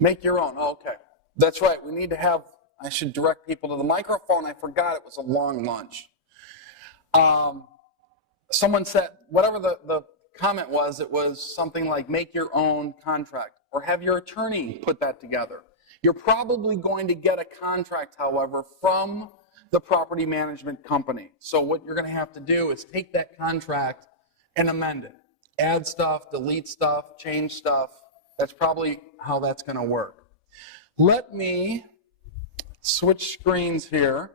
Make your own. Oh, okay. That's right. We need to have, I should direct people to the microphone. I forgot it was a long lunch. Someone said, whatever the comment was, it was something like make your own contract or have your attorney put that together. You're probably going to get a contract, however, from the property management company. So what you're going to have to do is take that contract and amend it. Add stuff, delete stuff, change stuff. That's probably how that's going to work. Let me switch screens here,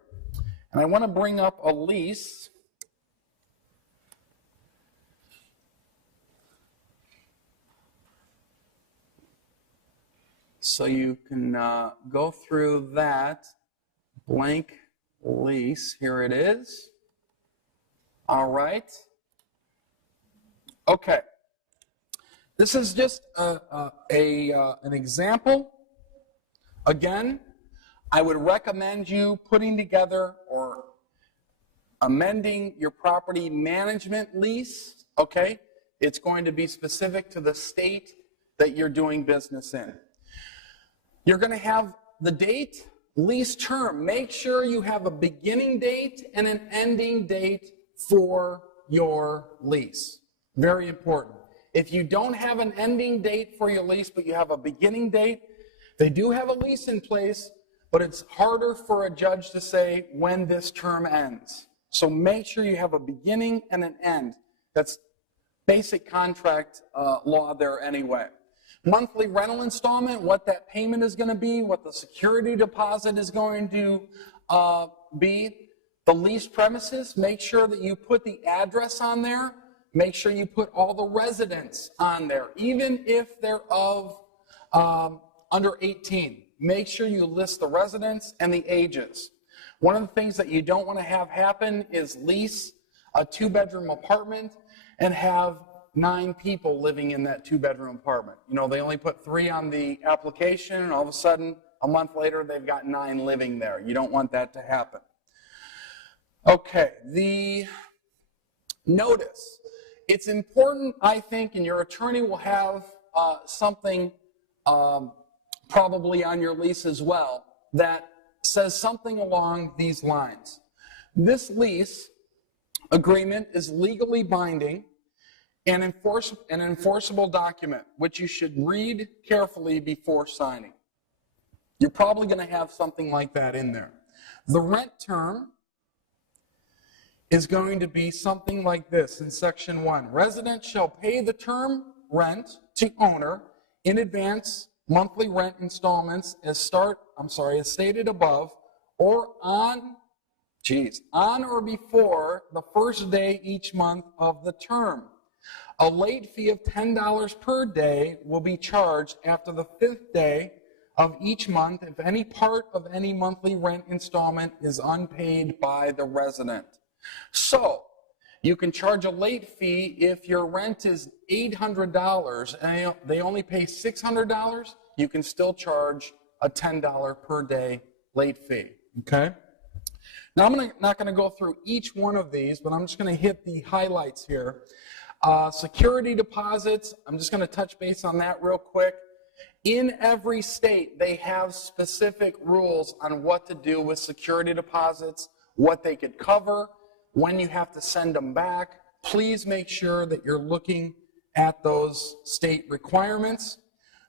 and I want to bring up a lease. So you can go through that blank lease. Here it is. All right. Okay. This is just an example. Again, I would recommend you putting together or amending your property management lease. Okay. It's going to be specific to the state that you're doing business in. You're going to have the date, lease term. Make sure you have a beginning date and an ending date for your lease. Very important. If you don't have an ending date for your lease, but you have a beginning date, they do have a lease in place, but it's harder for a judge to say when this term ends. So make sure you have a beginning and an end. That's basic contract law there anyway. Monthly rental installment, what that payment is going to be, what the security deposit is going to be. The leased premises, make sure that you put the address on there. Make sure you put all the residents on there, even if they're of under 18. Make sure you list the residents and the ages. One of the things that you don't want to have happen is lease a 2-bedroom apartment and have 9 people living in that 2-bedroom apartment. You know, they only put 3 on the application, and all of a sudden, a month later, they've got 9 living there. You don't want that to happen. Okay, the notice. It's important, I think, and your attorney will have something probably on your lease as well that says something along these lines. This lease agreement is legally binding and an enforceable document, which you should read carefully before signing. You're probably going to have something like that in there. The rent term is going to be something like this in section 1. Resident shall pay the term rent to owner in advance monthly rent installments as stated above, or on or before the first day each month of the term. A late fee of $10 per day will be charged after the 5th day of each month if any part of any monthly rent installment is unpaid by the resident. So, you can charge a late fee if your rent is $800 and they only pay $600, you can still charge a $10 per day late fee, okay? Now, I'm not going to go through each one of these, but I'm just going to hit the highlights here. Security deposits, I'm just going to touch base on that real quick. In every state, they have specific rules on what to do with security deposits, what they could cover, when you have to send them back. Please make sure that you're looking at those state requirements.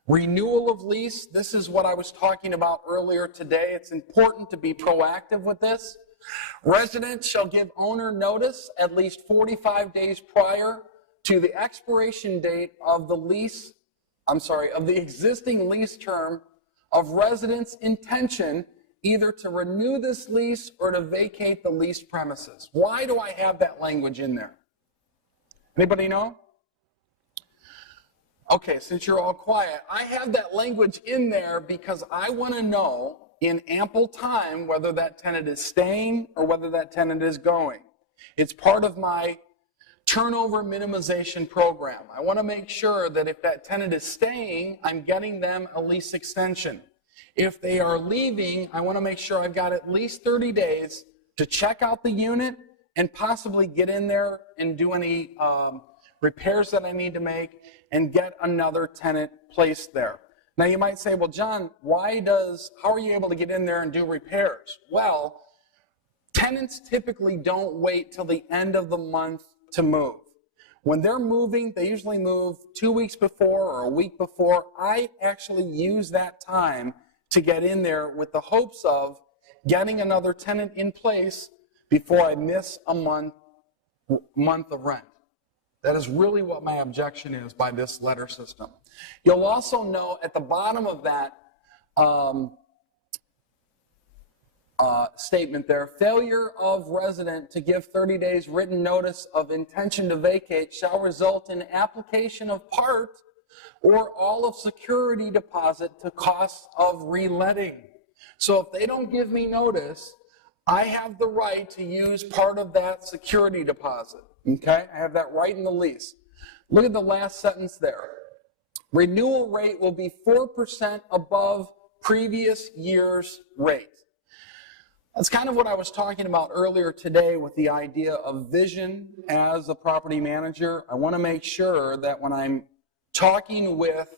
Renewal of lease, this is what I was talking about earlier today. It's important to be proactive with this. Residents shall give owner notice at least 45 days prior to the expiration date of the of the existing lease term of residents' intention either to renew this lease or to vacate the leased premises. Why do I have that language in there? Anybody know? Okay, since you're all quiet, I have that language in there because I want to know in ample time whether that tenant is staying or whether that tenant is going. It's part of my turnover minimization program. I want to make sure that if that tenant is staying, I'm getting them a lease extension. If they are leaving, I want to make sure I've got at least 30 days to check out the unit and possibly get in there and do any repairs that I need to make and get another tenant placed there. Now you might say, well, John, how are you able to get in there and do repairs? Well, tenants typically don't wait till the end of the month to move. When they're moving, they usually move 2 weeks before or a week before. I actually use that time to get in there with the hopes of getting another tenant in place before I miss a month of rent. That is really what my objection is by this letter system. You'll also know at the bottom of that statement there, failure of resident to give 30 days written notice of intention to vacate shall result in application of part or all of security deposit to costs of reletting. So if they don't give me notice, I have the right to use part of that security deposit. Okay, I have that right in the lease. Look at the last sentence there. Renewal rate will be 4% above previous year's rate. That's kind of what I was talking about earlier today with the idea of vision as a property manager. I want to make sure that when I'm talking with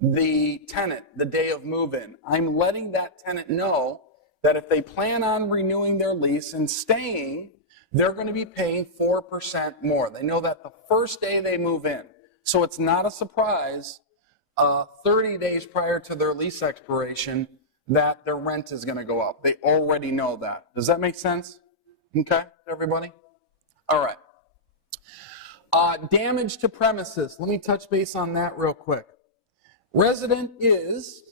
the tenant the day of move-in, I'm letting that tenant know that if they plan on renewing their lease and staying, they're going to be paying 4% more. They know that the first day they move in. So it's not a surprise 30 days prior to their lease expiration that their rent is going to go up. They already know that. Does that make sense? Okay, everybody? All right. Damage to premises. Let me touch base on that real quick. Resident is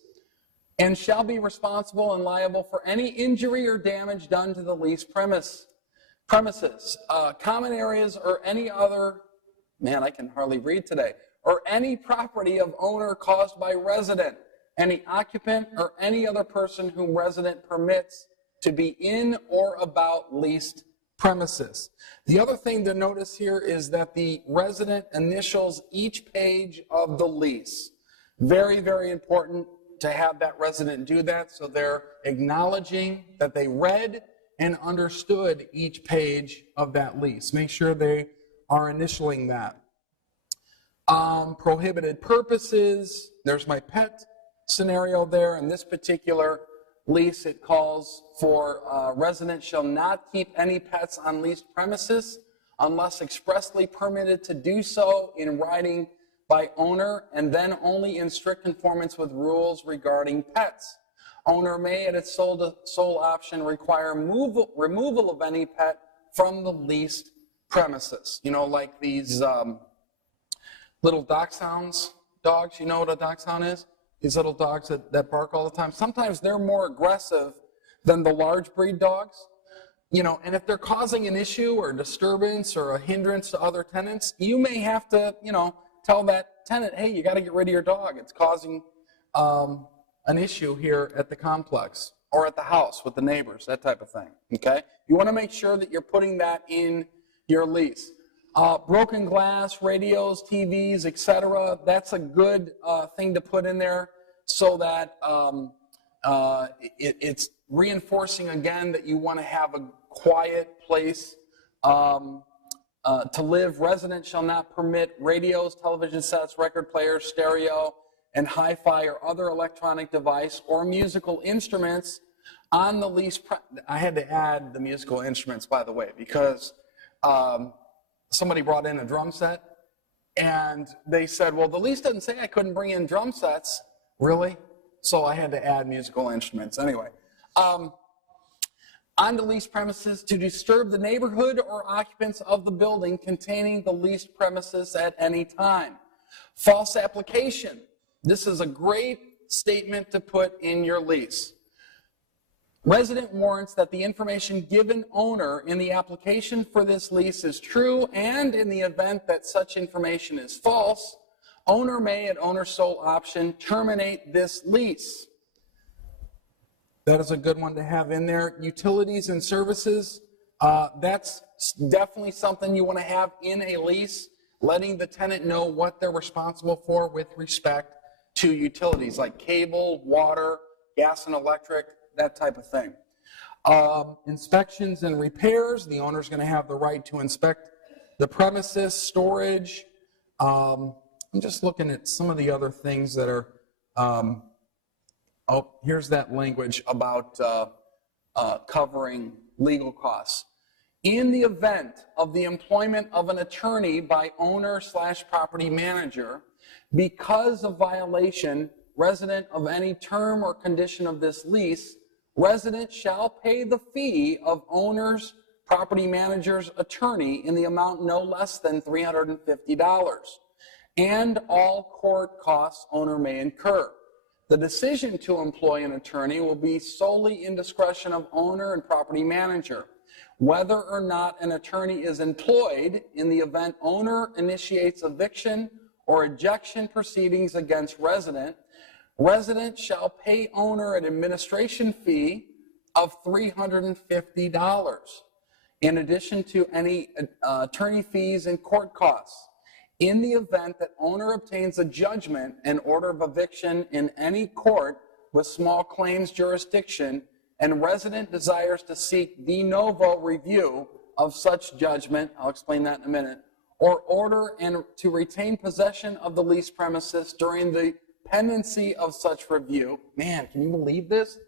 and shall be responsible and liable for any injury or damage done to the leased premises, common areas, or any other, man, I can hardly read today, or any property of owner caused by resident, any occupant, or any other person whom resident permits to be in or about leased premises. The other thing to notice here is that the resident initials each page of the lease. Very, very important to have that resident do that, so they're acknowledging that they read and understood each page of that lease. Make sure they are initialing that. Prohibited purposes. There's my pet scenario there. In this particular lease, it calls for residents shall not keep any pets on leased premises unless expressly permitted to do so in writing by owner, and then only in strict conformance with rules regarding pets. Owner may, at its sole option, require removal of any pet from the leased premises. You know, like these little dachshund dogs. You know what a dachshund is? These little dogs that bark all the time. Sometimes they're more aggressive than the large breed dogs. You know, and if they're causing an issue or disturbance or a hindrance to other tenants, you may have to, you know, tell that tenant, hey, you got to get rid of your dog. It's causing an issue here at the complex or at the house with the neighbors, that type of thing, okay? You want to make sure that you're putting that in your lease. Broken glass, radios, TVs, etc. That's a good thing to put in there so that it's reinforcing again that you want to have a quiet place to live. Residents shall not permit radios, television sets, record players, stereo, and hi-fi or other electronic device or musical instruments on the lease. I had to add the musical instruments, by the way, because somebody brought in a drum set, and they said, well, the lease doesn't say I couldn't bring in drum sets. Really? So I had to add musical instruments. Anyway, on the leased premises to disturb the neighborhood or occupants of the building containing the leased premises at any time. False application. This is a great statement to put in your lease. Resident warrants that the information given owner in the application for this lease is true, and in the event that such information is false, owner may, at owner's sole option, terminate this lease. That is a good one to have in there. Utilities and services, that's definitely something you want to have in a lease, letting the tenant know what they're responsible for with respect to utilities like cable, water, gas and electric, that type of thing. Inspections and repairs, the owner's going to have the right to inspect the premises, storage. I'm just looking at some of the other things that are Oh, here's that language about covering legal costs. In the event of the employment of an attorney by owner/property manager, because of violation resident of any term or condition of this lease, resident shall pay the fee of owner's property manager's attorney in the amount no less than $350, and all court costs owner may incur. The decision to employ an attorney will be solely in discretion of owner and property manager. Whether or not an attorney is employed in the event owner initiates eviction or ejection proceedings against resident, resident shall pay owner an administration fee of $350 in addition to any attorney fees and court costs. In the event that owner obtains a judgment and order of eviction in any court with small claims jurisdiction and resident desires to seek de novo review of such judgment, I'll explain that in a minute, or order and to retain possession of the leased premises during the pendency of such review. Man, can you believe this?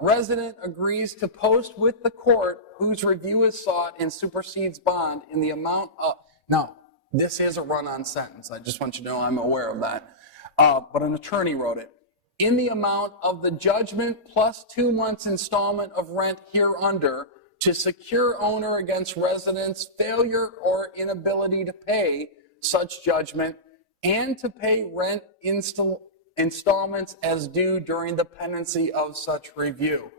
Resident agrees to post with the court whose review is sought and supersedes bond in the amount of, now, this is a run-on sentence. I just want you to know I'm aware of that. But an attorney wrote it. In the amount of the judgment plus 2 months installment of rent hereunder to secure owner against resident's failure or inability to pay such judgment and to pay rent installments as due during the pendency of such review.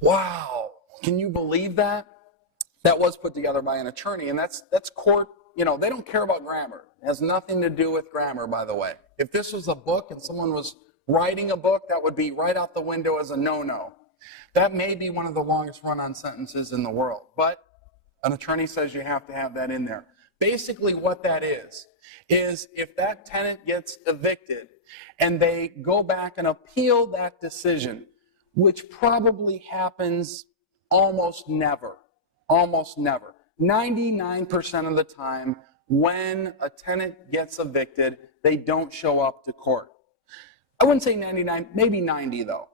Wow. Can you believe that? That was put together by an attorney, and that's court. You know, they don't care about grammar. It has nothing to do with grammar, by the way. If this was a book and someone was writing a book, that would be right out the window as a no-no. That may be one of the longest run-on sentences in the world, but an attorney says you have to have that in there. Basically what that is if that tenant gets evicted and they go back and appeal that decision, which probably happens almost never, 99% of the time, when a tenant gets evicted, they don't show up to court. I wouldn't say 99, maybe 90 though.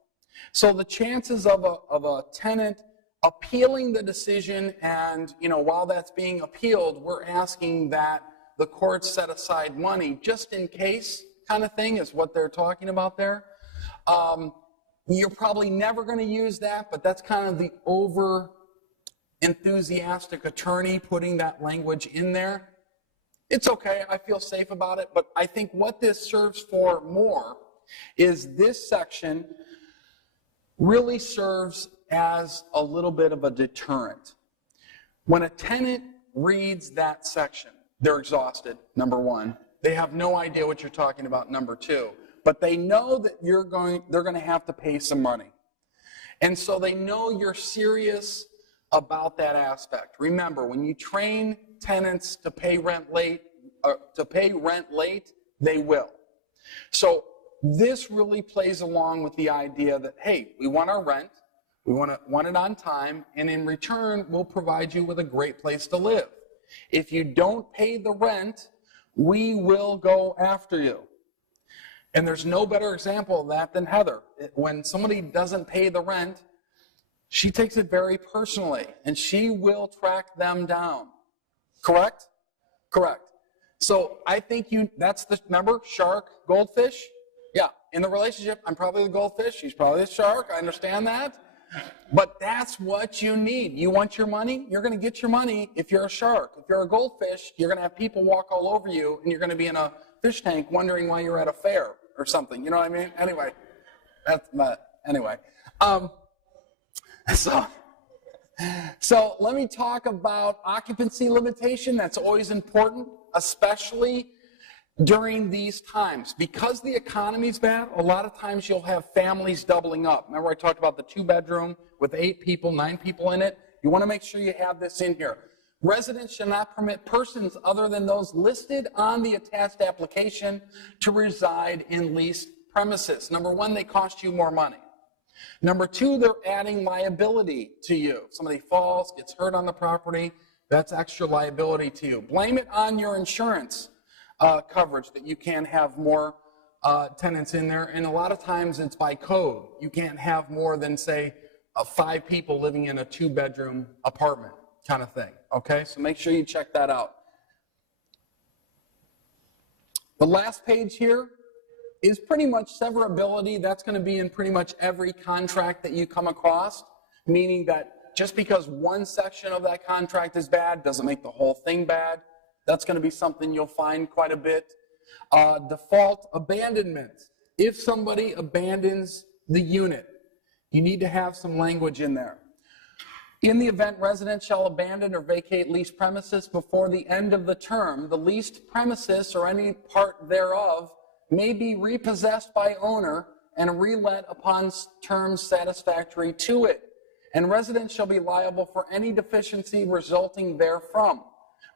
So the chances of a tenant appealing the decision, and while that's being appealed, we're asking that the court set aside money just in case kind of thing is what they're talking about there. You're probably never going to use that, but that's kind of the over enthusiastic attorney putting that language in there. It's okay, I feel safe about it, but I think what this serves for more is this section really serves as a little bit of a deterrent. When a tenant reads that section, they're exhausted, number one. They have no idea what you're talking about, number two. But they know that they're going to have to pay some money. And so they know you're serious about that aspect. Remember, when you train tenants to pay rent late, they will. So this really plays along with the idea that, hey, we want our rent, we want it on time, and in return, we'll provide you with a great place to live. If you don't pay the rent, we will go after you. And there's no better example of that than Heather. When somebody doesn't pay the rent, she takes it very personally, and she will track them down. Correct? Correct. So I think that's the, remember, shark, goldfish? Yeah, in the relationship, I'm probably the goldfish, she's probably the shark, I understand that. But that's what you need. You want your money? You're going to get your money if you're a shark. If you're a goldfish, you're going to have people walk all over you, and you're going to be in a fish tank wondering why you're at a fair or something. You know what I mean? Anyway, So let me talk about occupancy limitation. That's always important, especially during these times. Because the economy's bad, a lot of times you'll have families doubling up. Remember I talked about the 2-bedroom with 8 people, 9 people in it? You want to make sure you have this in here. Residents shall not permit persons other than those listed on the attached application to reside in leased premises. Number one, they cost you more money. Number two, they're adding liability to you. Somebody falls, gets hurt on the property, that's extra liability to you. Blame it on your insurance coverage that you can have more tenants in there, and a lot of times it's by code. You can't have more than, say, 5 people living in a 2-bedroom apartment kind of thing, okay? So make sure you check that out. The last page here is pretty much severability. That's going to be in pretty much every contract that you come across, meaning that just because one section of that contract is bad doesn't make the whole thing bad. That's going to be something you'll find quite a bit. Default abandonment. If somebody abandons the unit, you need to have some language in there. In the event residents shall abandon or vacate leased premises before the end of the term, the leased premises or any part thereof may be repossessed by owner and relet upon terms satisfactory to it, and residents shall be liable for any deficiency resulting therefrom.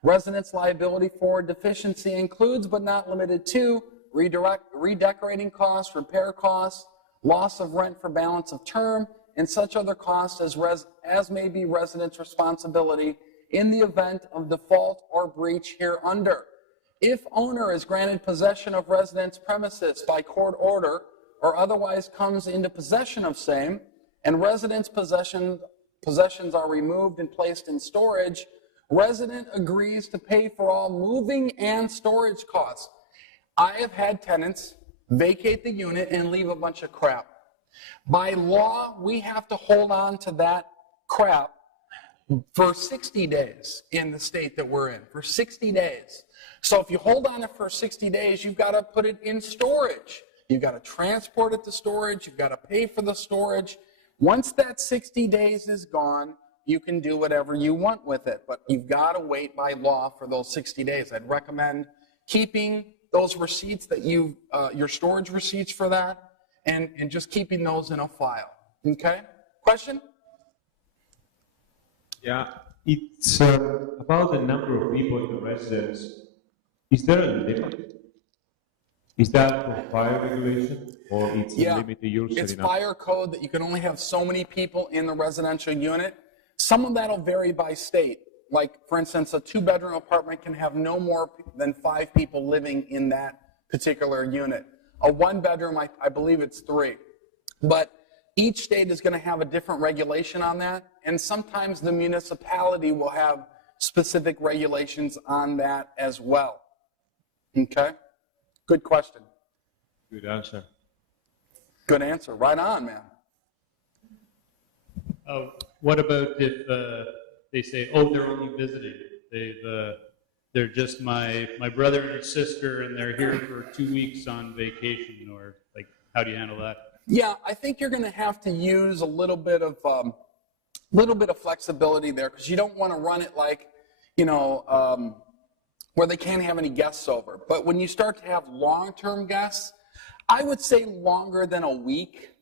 Residents' liability for deficiency includes but not limited to redecorating costs, repair costs, loss of rent for balance of term, and such other costs as may be residents' responsibility in the event of default or breach hereunder. If owner is granted possession of residence premises by court order or otherwise comes into possession of same, and residents' possessions are removed and placed in storage, resident agrees to pay for all moving and storage costs. I have had tenants vacate the unit and leave a bunch of crap. By law, we have to hold on to that crap for 60 days in the state that we're in, for 60 days. So if you hold on it for 60 days, you've got to put it in storage. You've got to transport it to storage. You've got to pay for the storage. Once that 60 days is gone, you can do whatever you want with it, but you've got to wait by law for those 60 days. I'd recommend keeping those receipts that your storage receipts for that, and just keeping those in a file. Okay? Question? Yeah, it's about the number of people in the residence. Is there a limit? Is that for fire regulation, or it's a limit that you're setting up? It's fire code that you can only have so many people in the residential unit. Some of that will vary by state. Like, for instance, a 2-bedroom apartment can have no more than 5 people living in that particular unit. A 1-bedroom, I believe it's 3. But each state is going to have a different regulation on that, and sometimes the municipality will have specific regulations on that as well. Okay? Good question. Good answer. Good answer. Right on, man. What about if they say, oh, they're only visiting? They're just my brother and his sister, and they're here for 2 weeks on vacation, or like, how do you handle that? Yeah, I think you're going to have to use a little bit of flexibility there, because you don't want to run it like, where they can't have any guests over. But when you start to have long-term guests, I would say longer than a week,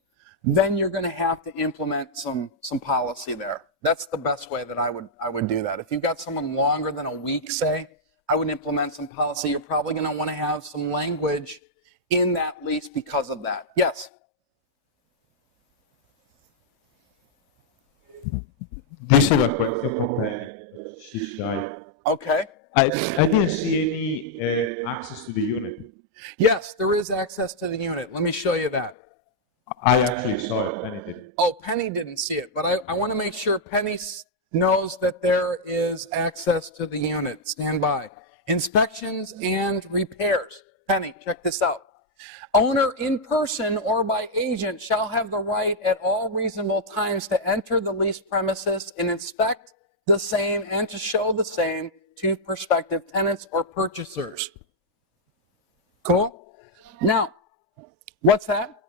then you're going to have to implement some policy there. That's the best way that I would do that. If you've got someone longer than a week, say, I would implement some policy. You're probably going to want to have some language in that lease because of that. Yes? This is a question for Penny. She's died. Okay. I didn't see any access to the unit. Yes, there is access to the unit. Let me show you that. I actually saw it. Penny did. Oh, Penny didn't see it, but I want to make sure Penny knows that there is access to the unit. Stand by. Inspections and repairs. Penny, check this out. Owner in person or by agent shall have the right at all reasonable times to enter the leased premises and inspect the same and to show the same to prospective tenants or purchasers. Cool? Now, what's that?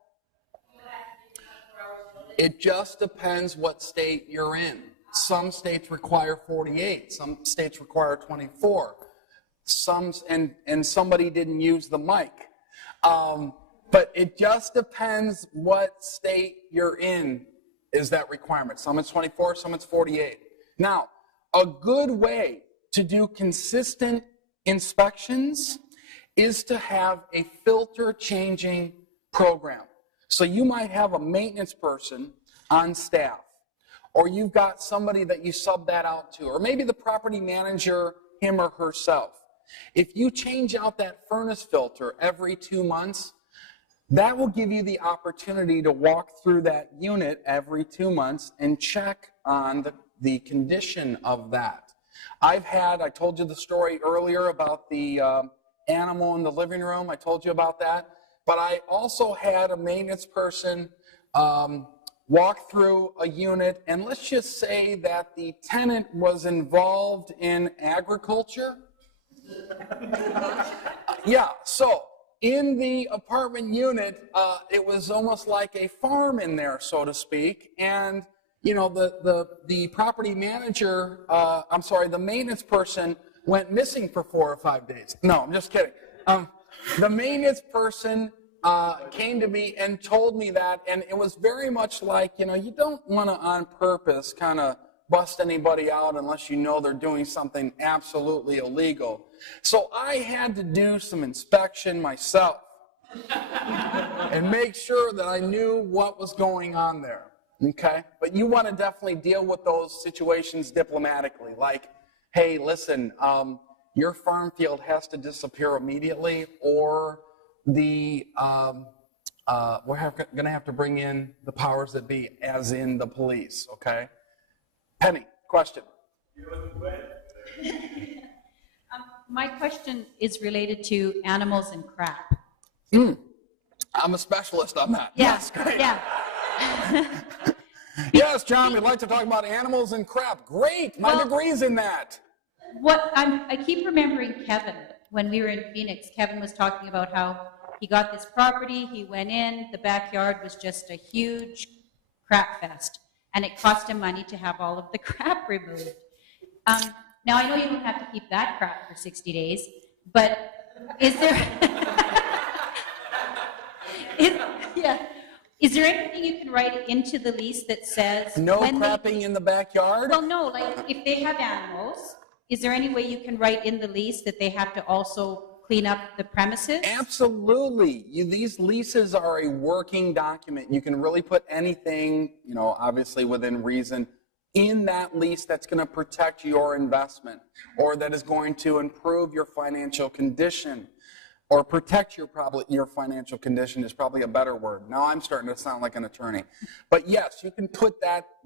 It just depends what state you're in. Some states require 48. Some states require 24. And somebody didn't use the mic. But it just depends what state you're in is that requirement. Some it's 24, some it's 48. Now, a good way to do consistent inspections is to have a filter changing program. So you might have a maintenance person on staff, or you've got somebody that you sub that out to, or maybe the property manager, him or herself. If you change out that furnace filter every 2 months, that will give you the opportunity to walk through that unit every 2 months and check on the condition of that. I told you the story earlier about the animal in the living room. I told you about that. But I also had a maintenance person walk through a unit, and let's just say that the tenant was involved in agriculture. Yeah, so in the apartment unit, it was almost like a farm in there, so to speak, and the property manager, the maintenance person went missing for 4 or 5 days. No, I'm just kidding. The maintenance person came to me and told me that, and it was very much like, you don't want to on purpose kind of bust anybody out unless you know they're doing something absolutely illegal. So I had to do some inspection myself and make sure that I knew what was going on there, okay? But you want to definitely deal with those situations diplomatically, like, hey, listen, your farm field has to disappear immediately, or we're going to have to bring in the powers that be, as in the police, okay? Penny, question. My question is related to animals and crap. I'm a specialist on that. Yeah, Yes, great. yeah. Yes, John, we'd like to talk about animals and crap. Great, my degree's in that. I keep remembering Kevin, when we were in Phoenix. Kevin was talking about how he got this property, he went in, the backyard was just a huge crap fest, and it cost him money to have all of the crap removed. Now, I know you don't have to keep that crap for 60 days, but is there is there anything you can write into the lease that says no crapping in the backyard? Well, no, like if they have animals, is there any way you can write in the lease that they have to also clean up the premises? Absolutely. These leases are a working document. You can really put anything, obviously within reason, in that lease that's going to protect your investment, or that is going to improve your financial condition, or protect your financial condition is probably a better word. Now I'm starting to sound like an attorney. But yes, you can put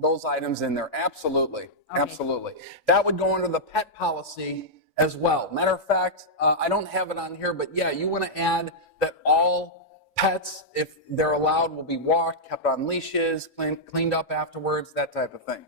those items in there. Absolutely. Okay. Absolutely. That would go under the pet policy as well. Matter of fact, I don't have it on here, but yeah, you want to add that all pets, if they're allowed, will be walked, kept on leashes, cleaned up afterwards, that type of thing.